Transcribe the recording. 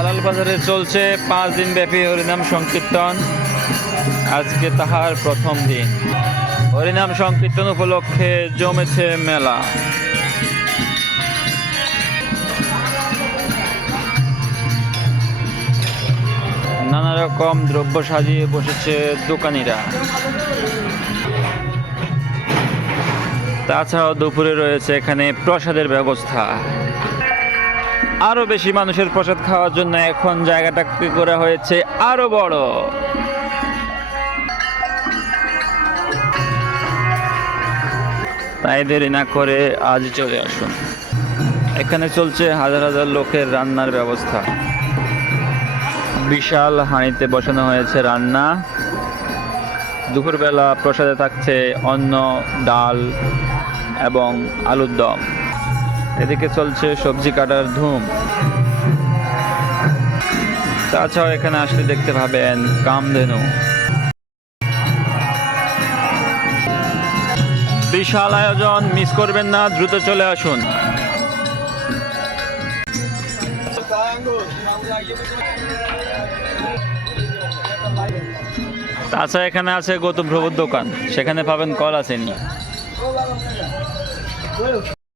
দালাল বাজারে চলছে পাঁচ দিন ব্যাপী হরিনাম সংকীর্তন। আজকে তাহার প্রথম দিন। হরিনাম সংকীর্তন উপলক্ষে জমেছে মেলা। নানা রকম দ্রব্য সাজিয়ে বসেছে দোকানিরা। তাছাড়াও দুপুরে রয়েছে এখানে প্রসাদের ব্যবস্থা। আরও বেশি মানুষের প্রসাদ খাওয়ার জন্য এখন জায়গাটাকে করা হয়েছে? আরও বড়। তাই দেরি না করে আজ চলে আসুন। এখানে চলছে হাজার হাজার লোকের রান্নার ব্যবস্থা। বিশাল হাঁড়িতে বসানো হয়েছে রান্না। দুপুরবেলা প্রসাদে থাকছে অন্ন, ডাল এবং আলুর দম। এদিকে চলছে সবজি কাটার ধুম। তাছাড়াও এখানে আসলে দেখতে পাবেন কামধেনু বিশাল আয়োজন, মিস করবেন না, দ্রুত চলে আসুন। তাছাড়া এখানে আছে গৌতম প্রভুর দোকান, সেখানে পাবেন কল আসেনি